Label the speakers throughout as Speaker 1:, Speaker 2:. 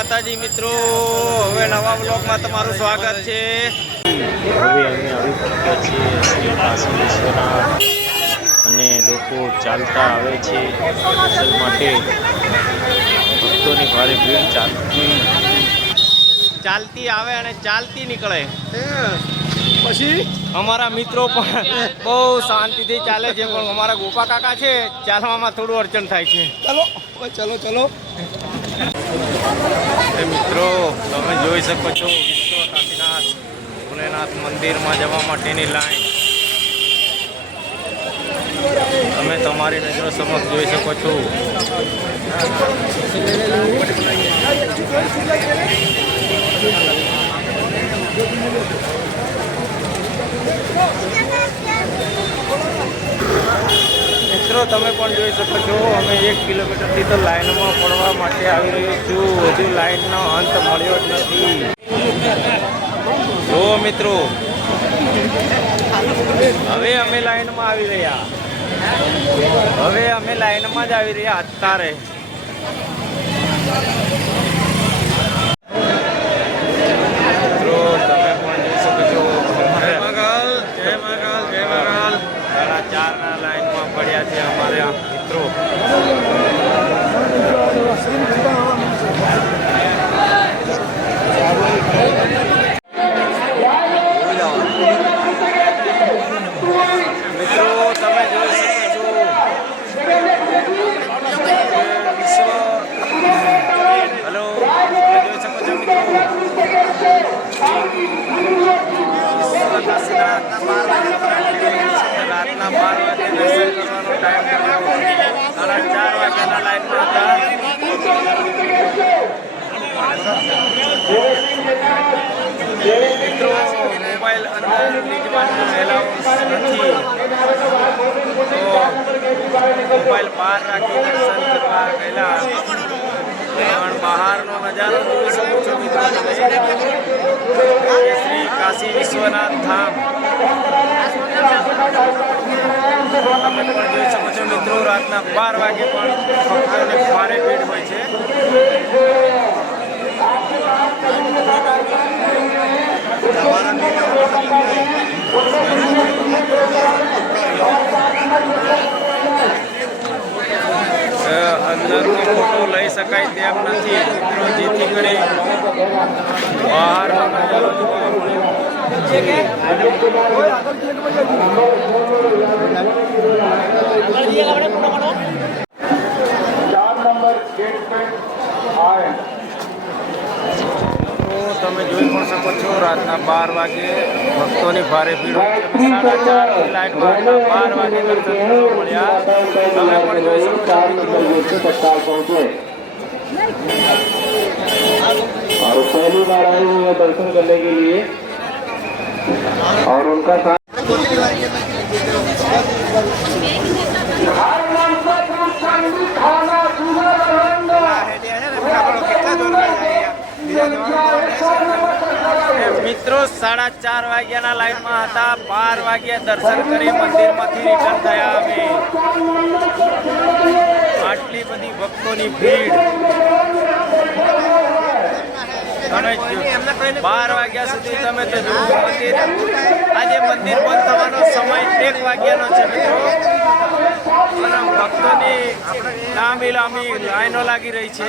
Speaker 1: માતાજી મિત્રો હવે નવા બ્લોગમાં તમારું સ્વાગત છે. હવે અમે આવી પહોંચ્યા છીએ શ્રી કાશી અને લોકો ચાલતા આવે છે દર્શન માટે. ભક્તોની ભારે ભીડ ચાલતી. ચાલતી આવે અને ચાલતી નીકળે.
Speaker 2: પછી?
Speaker 1: અમારા મિત્રો પણ બહુ શાંતિથી ચાલે છે પણ અમારા ગોપા કાકા છે ચાલવામાં થોડું અડચણ થાય છે.
Speaker 2: ચલો ચલો ચલો.
Speaker 1: મિત્રો, તમે જોઈ શકો છો વિશ્વ કાશીનાથ ભોલેનાથ મંદિરમાં જવા માટેની લાઈન. તમે તમારી નજરો સમક્ષ જોઈ શકો છો. મિત્રો, તમે પણ જોઈ શકો છો, અમે એક કિલોમીટરથી તો લાઇનમાં પડવા માટે આવી રહ્યો છું. હજુ લાઇનનો અંત મળ્યો જ નથી. જો મિત્રો, હવે અમે લાઇનમાં આવી રહ્યા. હવે અમે લાઇનમાં જ આવી રહ્યા અત્યારે મિત્રો તમે પણ જોઈ શકો છો અમારે
Speaker 2: મગલ જય મગલ જય મગલ
Speaker 1: સાડા ચારના લાઈનમાં પડ્યા છે અમારા મિત્રો મિત્રો તમે જોઈ શકો છો વિશ્વ હલો તમે જોઈ શકો છો મિત્રો વિશ્વ કાશીનાથ રાતના બાર વાગે દર્શન મોબાઈલ અંદર જવાનું એલાઉન્સ નથી તો મોબાઈલ બહાર રાખી દર્શન કરવા ગયેલા. પણ બહારનો નજારો જોઈ શકો છો મિત્રો. શ્રી કાશી વિશ્વનાથ ધામ. તમે પણ જોઈ શકો છો મિત્રો રાતના બાર વાગે પણ ભક્તોને ભારે ભીડ હોય છે. અ, અંદરનો ફોટો લઈ શકાય તેમ નથી જેથી કરી બહારનો નજારો જોવા તમે જોઈ પણ શકો છો રાતના બાર વાગે ભક્તોની ભારે ભીડ હોય છે અમે સાડા ચારની લાઈનમાં હતા. બાર વાગે દર્શન કરવા મળ્યા તમે પણ જોઈ શકો છો મિત્રો
Speaker 3: तत्काल पहुंचे और पहली बार आए हुए हैं दर्शन करने के लिए और उनका साथ
Speaker 1: મિત્રો, સાડા ચાર વાગ્યાના લાઈનમાં હતા. બાર વાગ્યા દર્શન કરી મંદિરમાંથી રિટર્ન થયા અમે. આટલી બધી ભક્તોની ભીડ. બાર વાગ્યા સુધી તમે તો મંદિર આજે મંદિર બંધ થવાનો સમય એક વાગ્યાનો છે, મિત્રો. અને ભક્તોની લાંબી લાંબી લાઈનો લાગી રહી છે.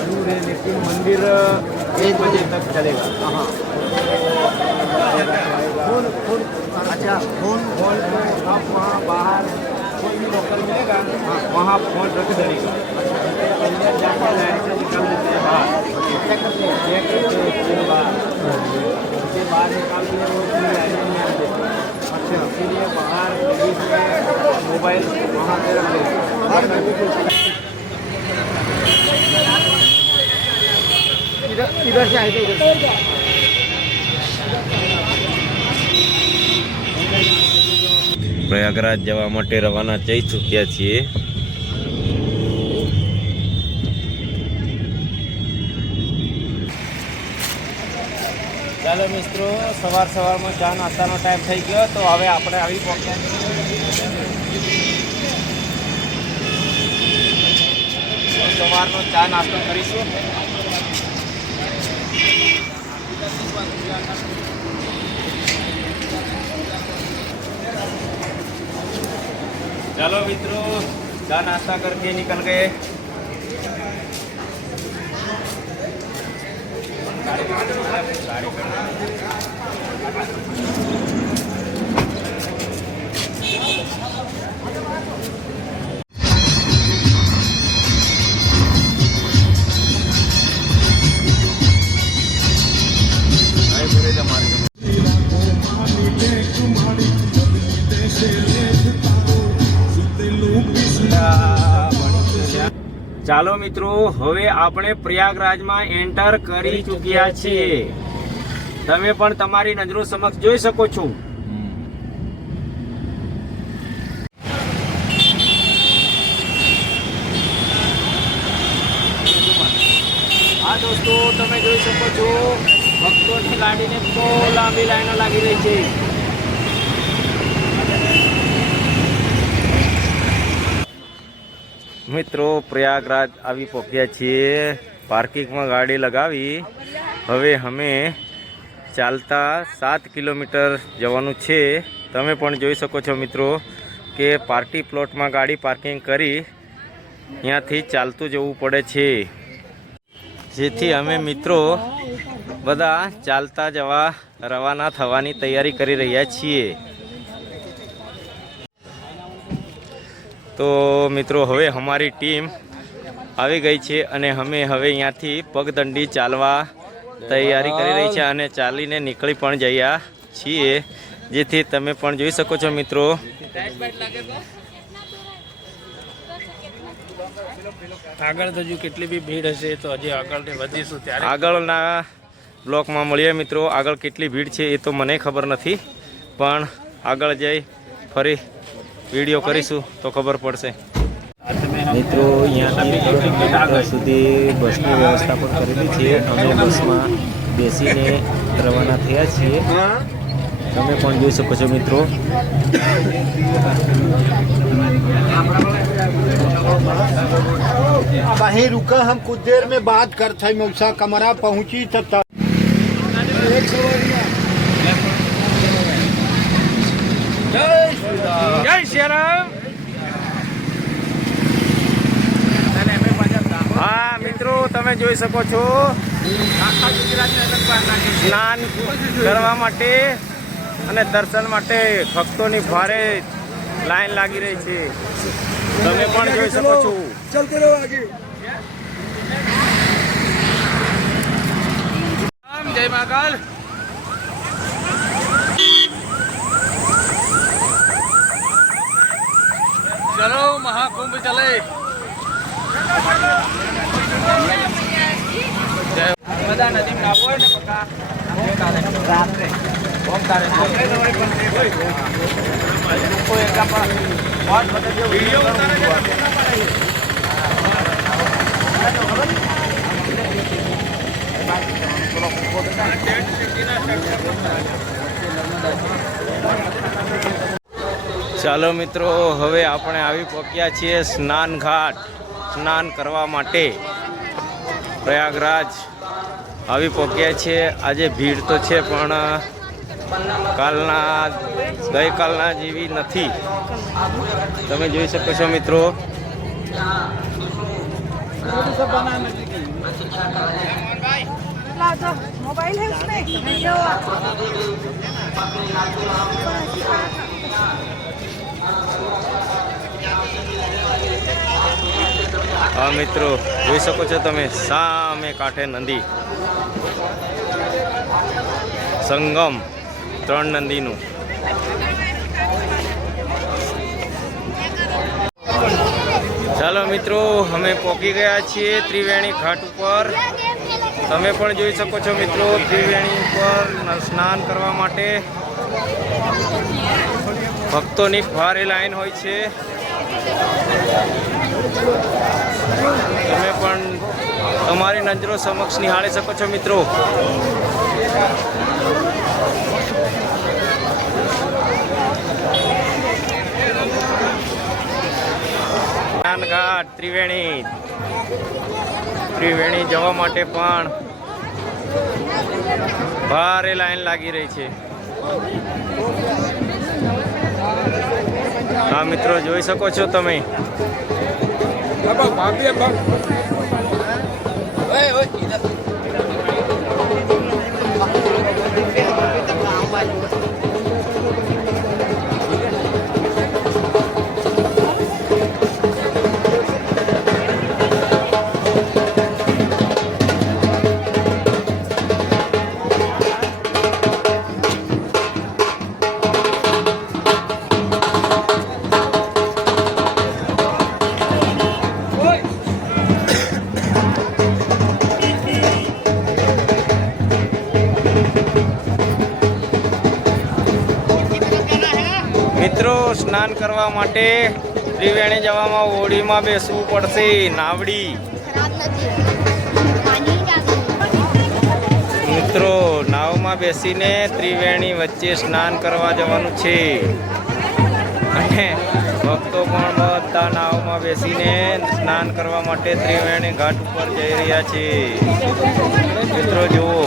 Speaker 1: हूँ है लेकिन मंदिर एक बजे तक चलेगा अच्छा फ़ोन फ़ोन आप वहाँ बाहर कोई भी लोकल मिलेगा वहाँ फ़ोन रख देगा अंदर जाके लाइन से निकल लेते हैं बाहर चेक करते हैं फिर बाहर बाहर निकाल दिए वो इतनी लाइनें में आते अच्छा इसीलिए बाहर पुलिस ने मोबाइल वहाँ पे रख दिए इधर इधर से आए थे इधर से પ્રયાગરાજ જવા માટે રવાના થઈ ચૂક્યા છીએ ચાલો મિત્રો, સવાર સવારમાં ચા નાસ્તાનો ટાઈમ થઈ ગયો, તો હવે આપણે આવી પહોંચ્યા સવારનો ચા નાસ્તો કરીશું. ચાલો મિત્રો, ચા નાસ્તા કરીને નીકળ ગયે I'm sorry. ચાલો મિત્રો હવે આપણે પ્રયાગરાજમાં એન્ટર કરી ચૂક્યા છીએ. તમે પણ તમારી નજરો સમક્ષ જોઈ શકો છો. હા દોસ્તો તમે જોઈ શકો છો ભક્તોની ગાડીને બહુ લાંબી લાઈનો લાગી રહી છે. મિત્રો, પ્રયાગરાજ આવી પહોંચ્યા છીએ. પાર્કિંગમાં ગાડી લગાવી. હવે અમે ચાલતા સાત કિલોમીટર જવાનું છે. તમે પણ જોઈ શકો છો મિત્રો કે પાર્ટી પ્લોટમાં ગાડી પાર્કિંગ કરી ત્યાંથી ચાલતું જવું પડે છે. જેથી અમે મિત્રો બધા ચાલતા જવા રવાના થવાની તૈયારી કરી રહ્યા છીએ. તો મિત્રો હવે અમારી ટીમ આવી ગઈ છે અને અમે હવે અહીંયાથી પગદંડી ચાલવા તૈયારી કરી રહી છે અને ચાલીને નીકળી પણ જઈએ છીએ જેથી તમે પણ જોઈ શકો છો મિત્રો.
Speaker 2: આગળ તો હજુ કેટલી બી ભીડ હશે તો હજી આગળ વધીશું ત્યારે.
Speaker 1: આગળના બ્લોકમાં મળીએ મિત્રો. આગળ કેટલી ભીડ છે એ તો મને ખબર નથી પણ આગળ જઈ ફરી વિડીયો કરીશું તો ખબર પડશે મિત્રો અહીંયાથી સુધી બસની વ્યવસ્થા પણ કરેલી છે અમે બસમાં બેસીને રવાના થયા છીએ તમે પણ જોઈ શકો છો મિત્રો
Speaker 4: वहीं रुका हम कुछ देर में बात करते मौसा कमरा पहुंची तब तक
Speaker 1: જય શ્રીરામ હા, મિત્રો, તમે જોઈ શકો છો. સ્નાન કરવા માટે અને દર્શન માટે ભક્તોની ભારે લાઈન લાગી રહી છે. તમે પણ જોઈ શકો છો.
Speaker 2: જય મહાકાલ. ચલો મહાકુંભ ચલે. બધા નદી ડાબો હોય ને પકા. રાત્રે. ઓમ તારે. કોઈ એક આપણા વાત બધા વીડિયો ઉતારે
Speaker 1: ચાલો મિત્રો, હવે આપણે આવી પહોંચ્યા છીએ સ્નાન ઘાટ સ્નાન કરવા માટે પ્રયાગરાજ આવી પહોંચ્યા છીએ. આજે ભીડ તો છે, પણ કાલના, ગઈકાલના જેવી નથી. તમે જોઈ શકો છો મિત્રો.
Speaker 5: મોબાઈલ
Speaker 1: હા, મિત્રો, જોઈ શકો છો તમે, સામે કાંઠે નદી. સંગમ, ત્રણ નંદીનું. ચાલો, મિત્રો, અમે પહોંચી ગયા છીએ ત્રિવેણી ઘાટ ઉપર. તમે પણ જોઈ શકો છો, મિત્રો, ત્રિવેણી ઉપર સ્નાન કરવા માટે ભક્તોની ભારે લાઈન હોય છે. તમે પણ તમારી નજરો સમક્ષ નિહાળી શકો છો, મિત્રો. ઘાટ ત્રિવેણી. ત્રિવેણી જવા માટે પણ ભારે લાઈન લાગી રહી છે. હા મિત્રો જોઈ શકો છો તમે. મિત્રો, સ્નાન કરવા માટે ત્રિવેણી જવામાં હોડીમાં બેસવું પડશે. નાવડી. મિત્રો, નાવમાં બેસીને ત્રિવેણી વચ્ચે સ્નાન કરવા જવાનું છે. અને ભક્તો પણ બધા નાવમાં બેસીને સ્નાન કરવા માટે ત્રિવેણી ઘાટ ઉપર જઈ રહ્યા છે. મિત્રો, જુઓ.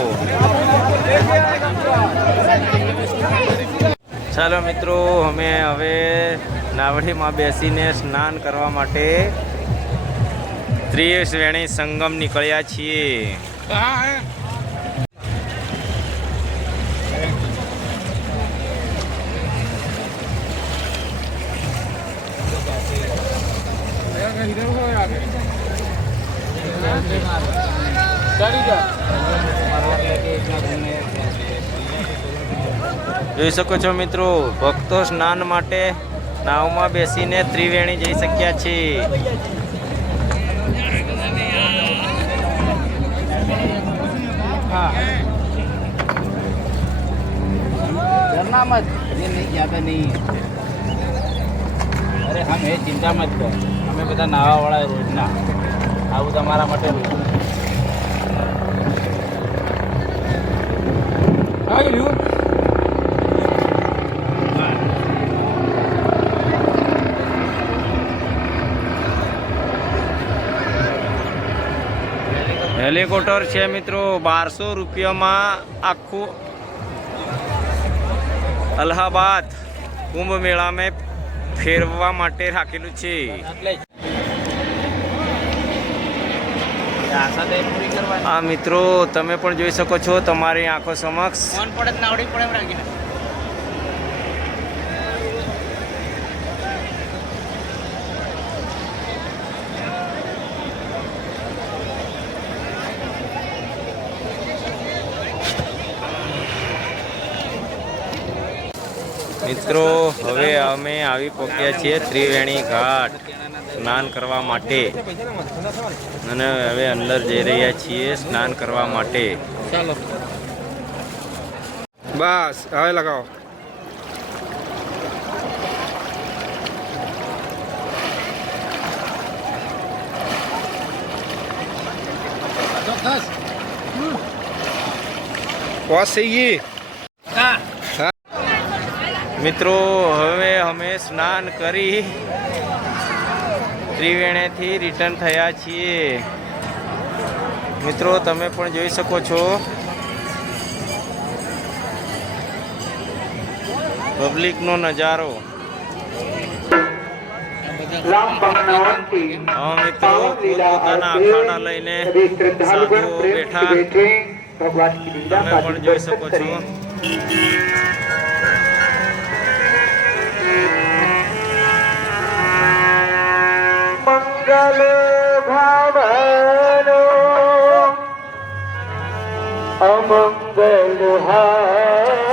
Speaker 1: ચાલો મિત્રો અમે હવે નાવડીમાં બેસીને સ્નાન કરવા માટે ત્રિવેણી સંગમ નીકળ્યા છીએ. જોઈ શકો છો મિત્રો ભક્તો સ્નાન માટે નાવમાં બેસીને ત્રિવેણી જઈ શક્યા છે
Speaker 2: डरना मत ये नहीं ज्यादा नहीं અરે હમ એ ચિંતા મત કર અમે બધા નાવા વાળા રોજના આવું તમારા માટે
Speaker 1: હેલિકોપ્ટર છે મિત્રો, બારસો રૂપિયામાં આખું અલ્હાબાદ કુંભ મેળામાં ફેરવવા માટે રાખેલું છે. આ મિત્રો, તમે પણ જોઈ શકો છો, તમારી આંખો સમક્ષ
Speaker 2: ફોન પડે તો નાવડી પડે એમ રાખીને
Speaker 1: મિત્રો હવે અમે આવી પહોંચ્યા છીએ ત્રિવેણી ઘાટ સ્નાન કરવા માટે. અને હવે અંદર જઈ રહ્યા છીએ સ્નાન કરવા માટે.
Speaker 4: બસ હવે લગાવો. પહોંચી
Speaker 1: મિત્રો, હવે અમે સ્નાન કરી ત્રિવેણીથી રિટર્ન થયા છીએ. મિત્રો, તમે પણ જોઈ શકો છો. પબ્લિકનો નજારો. મિત્રો પોતાના અખાડા લઈને સાધુઓ બેઠા. તમે પણ જોઈ શકો છો.
Speaker 3: কালো ঘামানো অমঙ্গল হায়।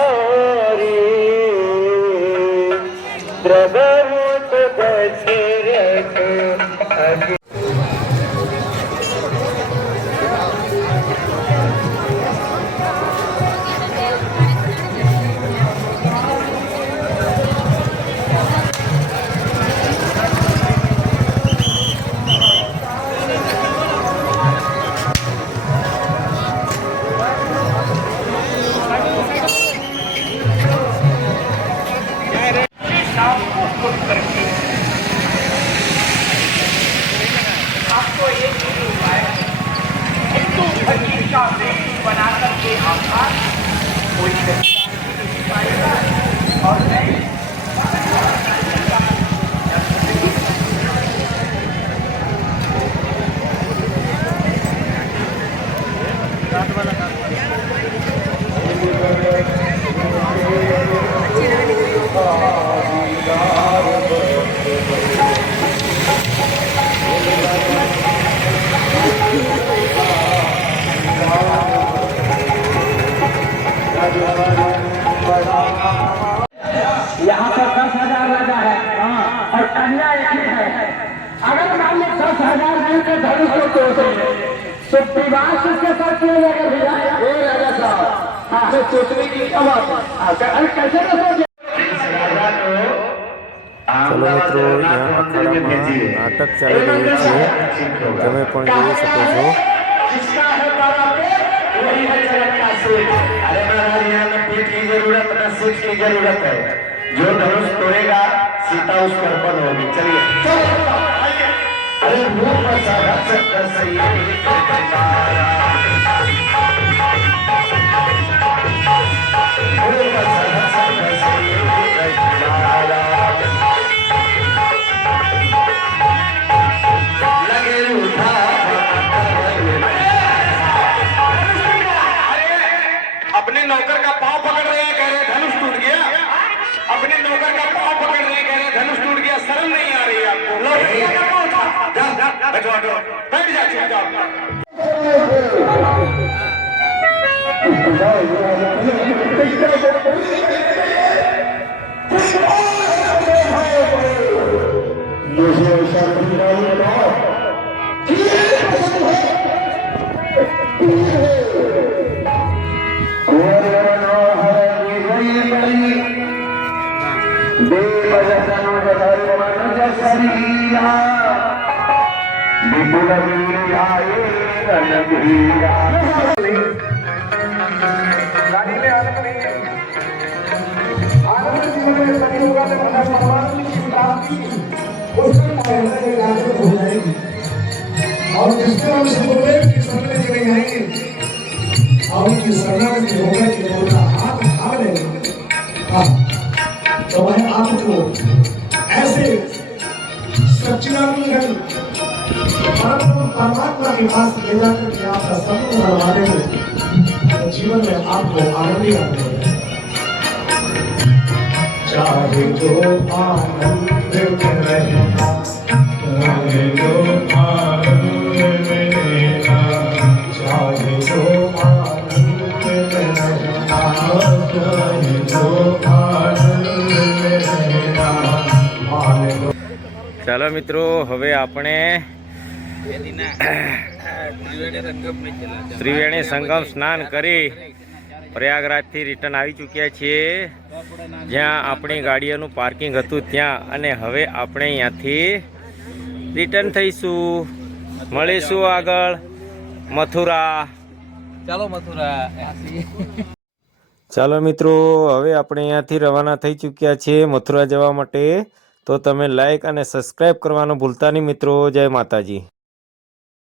Speaker 3: दस हजार नहीं तो धनुष को तोड़ तो विवाह किसके साथ किया जाएगा भैया ये राजा साहब हाँ तो सोचने की क्या बात है अच्छा, अरे कैसे ना सोचे
Speaker 1: ચલો મિત્રો અહીંયા અખાડામાં નાટક ચાલી રહ્યું છે તમે પણ જોઈ શકો છો
Speaker 3: जिसका है बड़ा पेट वही है जगत का सेठ अरे रूप साराच बैठो, बैठो। बैठ जा चुपचाप मुझे शर्म नहीं है गाड़ी में आनंद नहीं है आनंद जीवन में सभी होगा तो बना भगवान की प्राप्ति उसमें पाए आनंद हो जाएगी और जिसको हम से बोले कि सबने चले जाएँगे और उनकी शरणागति होकर के उनका हाथ थाम लेंगे हाँ तो मैं आपको ऐसे सच्चिदानंद परम परमात्मा के पास ले जाकर के आपका संपूर्ण बनवा देंगे तो जीवन में आपको आनंद ही आनंद होगा चाहे जो आनंद में रहना चाहे जो आनंद में रहना चाहे जो आनंद में रहना चाहे जो आनंद में रहना मान लो
Speaker 1: ચાલો મિત્રો હવે આપણે ત્રિવેણી સંગમ સ્નાન કરી પ્રયાગરાજથી રિટર્ન આવી ચૂક્યા છીએ. જ્યાં આપણી ગાડીઓનું પાર્કિંગ હતું ત્યાં અને હવે આપણે અહીંયાથી રિટર્ન થઈશું. મળીશું આગળ. મથુરા.
Speaker 2: ચાલો મથુરા
Speaker 1: ચાલો મિત્રો હવે આપણે અહીંયાથી રવાના થઈ ચૂક્યા છીએ મથુરા જવા માટે. તો તમે લાઈક અને સબસ્ક્રાઈબ કરવાનું ભૂલતા નહીં મિત્રો. જય માતાજી.